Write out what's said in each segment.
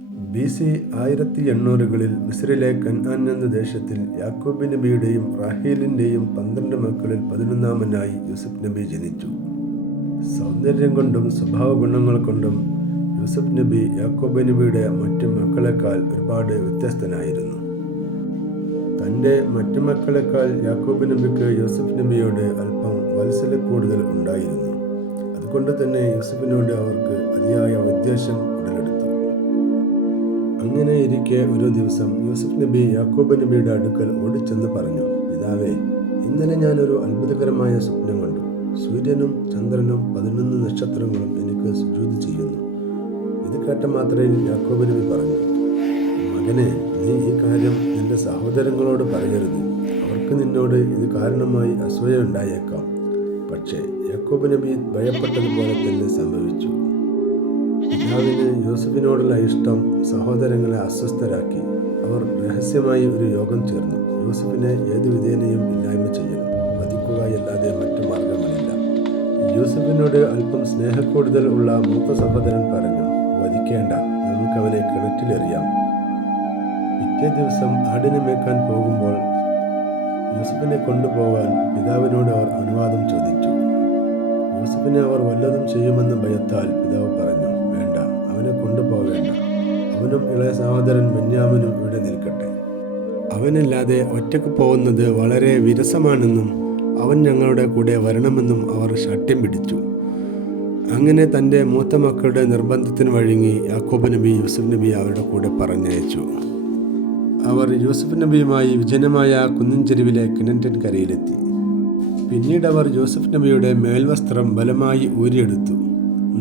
B C ആയിരത്തി എണ്ണൂറുകളിൽ മിസ്രിലെ കൻആൻ എന്ന ദേശത്തിൽ യാക്കൂബ് നബിയുടെയും റാഹേലിന്റെയും പന്ത്രണ്ട് മക്കളിൽ പതിനൊന്നാമനായി യൂസുഫ് നബി ജനിച്ചു. സൗന്ദര്യം കൊണ്ടും സ്വഭാവ ഗുണങ്ങൾ കൊണ്ടും യൂസുഫ് നബി യാക്കോബ് നബിയുടെ മറ്റു മക്കളെക്കാൾ ഒരുപാട് വ്യത്യസ്തനായിരുന്നു. തന്റെ മറ്റു മക്കളെക്കാൾ യാക്കോബ് നബിക്ക് യൂസുഫ് നബിയോട് അല്പം വത്സല കൂടുതൽ ഉണ്ടായിരുന്നു. അതുകൊണ്ട് തന്നെ യൂസുഫിനോട് അവർക്ക് അതിയായ ഉദ്ദേശം അങ്ങനെ ഇരിക്കെ ഒരു ദിവസം യൂസഫ് നബി യാക്കോബ് നബിയുടെ അടുക്കൽ ഓടിച്ചെന്ന് പറഞ്ഞു. പിതാവേ ഇന്നലെ ഞാനൊരു അത്ഭുതകരമായ സ്വപ്നം കണ്ടു. സൂര്യനും ചന്ദ്രനും പതിനൊന്ന് നക്ഷത്രങ്ങളും എനിക്ക് സുജൂതി ചെയ്യുന്നു. ഇത് കേട്ട മാത്രയിൽ യാക്കോബ് നബി പറഞ്ഞു മകനെ നീ ഈ കാര്യം നിന്റെ സഹോദരങ്ങളോട് പറയരുത്. അവർക്ക് നിന്നോട് ഇത് കാരണമായി അസൂയ ഉണ്ടായേക്കാം. പക്ഷേ യാക്കോബ് നബി ഭയപ്പെട്ടതുപോലെ തന്നെ സംഭവിച്ചു. പിതാവിന് യൂസഫിനോടുള്ള ഇഷ്ടം സഹോദരങ്ങളെ അസ്വസ്ഥരാക്കി. അവർ രഹസ്യമായി ഒരു യോഗം ചേർന്നു. യൂസഫിനെ ഏതു വിധേനയും ഇല്ലായ്മ ചെയ്യണം. വധിക്കുക അല്ലാതെ മറ്റു മാർഗങ്ങളില്ല. യൂസഫിനോട് അല്പം സ്നേഹക്കൂടുതൽ ഉള്ള മൂത്ത സഹോദരൻ പറഞ്ഞു വധിക്കേണ്ട. നമുക്കവനെ കിണറ്റിലെറിയാം. പിറ്റേ ദിവസം ആടിനെ മേക്കാൻ പോകുമ്പോൾ യൂസഫിനെ കൊണ്ടുപോകാൻ പിതാവിനോട് അവർ അനുവാദം ചോദിച്ചു. യൂസഫിനെ അവർ വല്ലതും ചെയ്യുമെന്ന് ഭയത്താൽ പിതാവ് പറഞ്ഞു അവനെ കൊണ്ടുപോകേണ്ട അവനും ഇളയ സഹോദരൻ ബെന്യാമിനും ഇവിടെ നിൽക്കട്ടെ. അവനല്ലാതെ ഒറ്റയ്ക്ക് പോകുന്നത് വളരെ വിരസമാണെന്നും അവൻ ഞങ്ങളുടെ കൂടെ വരണമെന്നും അവർ ശാഠ്യം പിടിച്ചു അങ്ങനെ തന്റെ മൂത്ത മക്കളുടെ നിർബന്ധത്തിന് വഴങ്ങി യാക്കോബ് നബി യൂസുഫ് നബി അവരുടെ കൂടെ പറഞ്ഞയച്ചു. അവർ യൂസുഫ് നബിയുമായി വിജനമായ കുന്നിൻ ചെരുവിലെ കിണറ്റൻ കരയിലെത്തി പിന്നീട് അവർ യൂസുഫ് നബിയുടെ മേൽവസ്ത്രം ബലമായി ഊരിയെടുത്തു.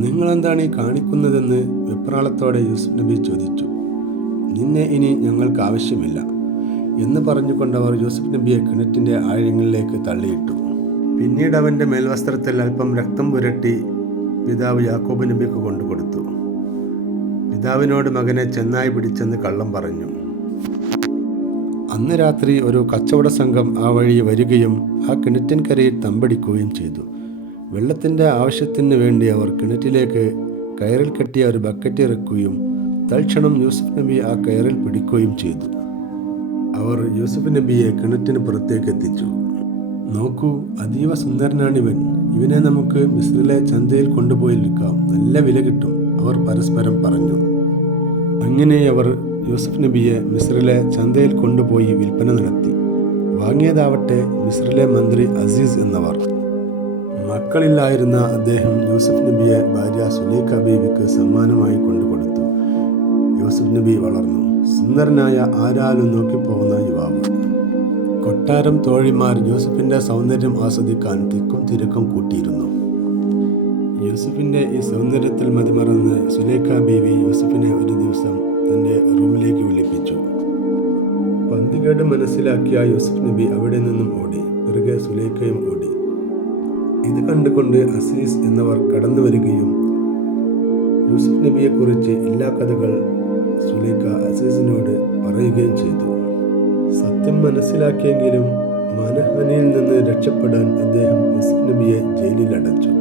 നിങ്ങളെന്താണ് ഈ കാണിക്കുന്നതെന്ന് വെപ്രാളത്തോടെ യൂസുഫ് നബി ചോദിച്ചു. നിന്നെ ഇനി ഞങ്ങൾക്ക് ആവശ്യമില്ല എന്ന് പറഞ്ഞുകൊണ്ടവർ യൂസുഫ് നബിയെ കിണറ്റിന്റെ ആഴങ്ങളിലേക്ക് തള്ളിയിട്ടു. പിന്നീട് അവന്റെ മേൽവസ്ത്രത്തിൽ അല്പം രക്തം പുരട്ടി പിതാവ് യാക്കോബ് നബിക്ക് കൊണ്ടുകൊടുത്തു. പിതാവിനോട് മകനെ ചെന്നായി പിടിച്ചെന്ന് കള്ളം പറഞ്ഞു. അന്ന് രാത്രി ഒരു കച്ചവട സംഘം ആ വഴി വരികയും ആ കിണറ്റിൻകരയിൽ തമ്പടിക്കുകയും ചെയ്തു. വെള്ളത്തിന്റെ ആവശ്യത്തിന് വേണ്ടി അവർ കിണറ്റിലേക്ക് കയറിൽ കെട്ടിയ ഒരു ബക്കറ്റ് ഇറക്കുകയും തൽക്ഷണം യൂസുഫ് നബി ആ കയറിൽ പിടിക്കുകയും ചെയ്തു. അവർ യൂസുഫ് നബിയെ കിണറ്റിന് പുറത്തേക്ക് എത്തിച്ചു. നോക്കൂ അതീവ സുന്ദരനാണിവൻ. ഇവനെ നമുക്ക് മിസ്രിലെ ചന്തയിൽ കൊണ്ടുപോയി വിൽക്കാം. നല്ല വില കിട്ടും അവർ പരസ്പരം പറഞ്ഞു. അങ്ങനെ അവർ യൂസഫ് നബിയെ മിസ്രിലെ ചന്തയിൽ കൊണ്ടുപോയി വിൽപ്പന നടത്തി. വാങ്ങിയതാവട്ടെ മിസ്രിലെ മന്ത്രി അസീസ് എന്നവർ. മക്കളില്ലായിരുന്ന അദ്ദേഹം യൂസഫ് നബിയെ ഭാര്യ സുലൈഖ ബീവിക്ക് സമ്മാനമായി കൊണ്ടുകൊടുത്തു. യൂസഫ് നബി വളർന്നു. സുന്ദരനായ ആരാലും നോക്കിപ്പോകുന്ന യുവാവ്. കൊട്ടാരം തോഴിമാർ യൂസഫിന്റെ സൗന്ദര്യം ആസ്വദിക്കാൻ തിക്കും തിരക്കും കൂട്ടിയിരുന്നു. യൂസഫിന്റെ ഈ സൗന്ദര്യത്തിൽ മതിമറന്ന് സുലേഖ ബീവി യൂസഫിനെ ഒരു ദിവസം തന്റെ റൂമിലേക്ക് വിളിപ്പിച്ചു. പന്തികേട് മനസ്സിലാക്കിയ യൂസഫ് നബി അവിടെ നിന്നും ഓടി. പിറകെ സുലേഖയും ഓടി. ഇത് കണ്ടുകൊണ്ട് അസീസ് എന്നവർ കടന്നു വരികയും യൂസഫ് നബിയെക്കുറിച്ച് എല്ലാ കഥകൾ സുലേഖ അസീസിനോട് പറയുകയും ചെയ്തു. സത്യം മനസ്സിലാക്കിയെങ്കിലും മാനഹാനിയിൽ നിന്ന് രക്ഷപ്പെടാൻ അദ്ദേഹം യൂസഫ് നബിയെ ജയിലിൽ അടച്ചു.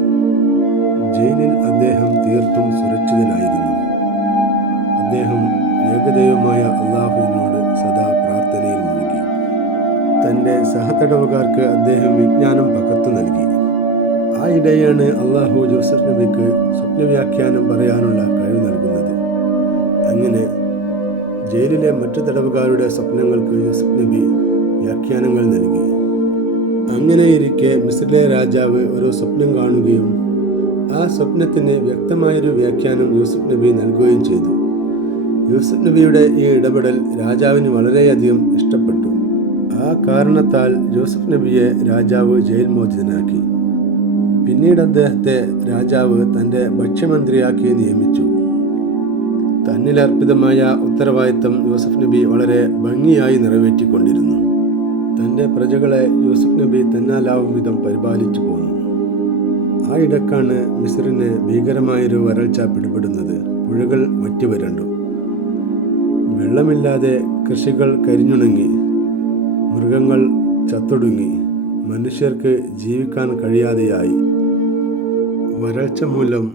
ജയിലിൽ അദ്ദേഹം തീർത്തും സുരക്ഷിതനായിരുന്നു. അദ്ദേഹം ഏകദൈവമായ അള്ളാഹുവിനോട് സദാ പ്രാർത്ഥനയിൽ മുഴുകി. തന്റെ സഹതടവുകാർക്ക് അദ്ദേഹം വിജ്ഞാനം പകർത്തു നൽകി. ആ ഇടയാണ് അള്ളാഹു ജോസഫ് നബിക്ക് സ്വപ്നവ്യാഖ്യാനം പറയാനുള്ള കഴിവ് നൽകുന്നത്. അങ്ങനെ ജയിലിലെ മറ്റു തടവുകാരുടെ സ്വപ്നങ്ങൾക്ക് യൂസഫ് നബി വ്യാഖ്യാനങ്ങൾ നൽകി. അങ്ങനെയിരിക്കെ മിസ്രിലെ രാജാവ് ഒരു സ്വപ്നം കാണുകയും ആ സ്വപ്നത്തിന് വ്യക്തമായൊരു വ്യാഖ്യാനം യൂസഫ് നബി നൽകുകയും ചെയ്തു. യൂസഫ് നബിയുടെ ഈ ഇടപെടൽ രാജാവിന് വളരെയധികം ഇഷ്ടപ്പെട്ടു. ആ കാരണത്താൽ യൂസഫ് നബിയെ രാജാവ് ജയിൽ മോചിതനാക്കി. പിന്നീട് അദ്ദേഹത്തെ രാജാവ് തന്റെ ഭക്ഷ്യമന്ത്രിയാക്കി നിയമിച്ചു. തന്നിലർപ്പിതമായ ഉത്തരവാദിത്തം യൂസഫ് നബി വളരെ ഭംഗിയായി നിറവേറ്റിക്കൊണ്ടിരുന്നു. തന്റെ പ്രജകളെ യൂസഫ് നബി തന്നാലാവും വിധം പരിപാലിച്ചു പോന്നു. ആ ഇടക്കാണ് മിസ്രിന് ഭീകരമായൊരു വരൾച്ച പിടിപെടുന്നത്. പുഴകൾ വറ്റിവരണ്ടു വെള്ളമില്ലാതെ കൃഷികൾ കരിഞ്ഞുണങ്ങി. മൃഗങ്ങൾ ചത്തൊടുങ്ങി. മനുഷ്യർക്ക് ജീവിക്കാൻ കഴിയാതെയായി. വരൾച്ച മൂലം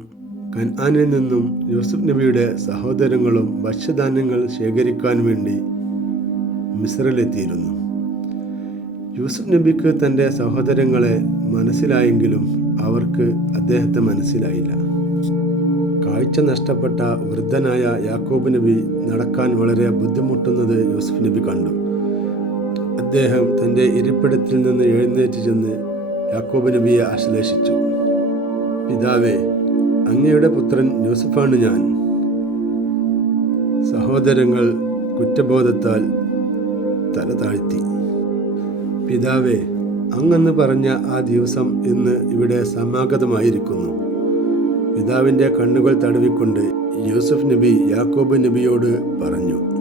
കൻആനിൽ നിന്നും യൂസുഫ് നബിയുടെ സഹോദരങ്ങളും ഭക്ഷ്യധാന്യങ്ങൾ ശേഖരിക്കാൻ വേണ്ടി മിസ്രിലെത്തിയിരുന്നു യൂസുഫ് നബിക്ക് തന്റെ സഹോദരങ്ങളെ മനസ്സിലായെങ്കിലും അവർക്ക് അദ്ദേഹത്തെ മനസ്സിലായില്ല. കാഴ്ച നഷ്ടപ്പെട്ട വൃദ്ധനായ യാക്കോബ് നബി നടക്കാൻ വളരെ ബുദ്ധിമുട്ടുന്നത് യൂസുഫ് നബി കണ്ടു. അദ്ദേഹം തന്റെ ഇരിപ്പിടത്തിൽ നിന്ന് എഴുന്നേറ്റ് ചെന്ന് യാക്കോബ് നബിയെ ആശ്ലേഷിച്ചു. പിതാവേ അങ്ങയുടെ പുത്രൻ ജോസഫാണ് ഞാൻ. സഹോദരങ്ങൾ കുറ്റബോധത്താൽ തല താഴ്ത്തി. പിതാവേ അങ്ങെന്ന് പറഞ്ഞ ആ ദിവസം ഇന്ന് ഇവിടെ സമാഗതമായിരിക്കുന്നു. പിതാവിന്റെ കണ്ണുകൾ തടവിക്കൊണ്ട് യൂസുഫ് നബി യാക്കോബ് നബിയോട് പറഞ്ഞു.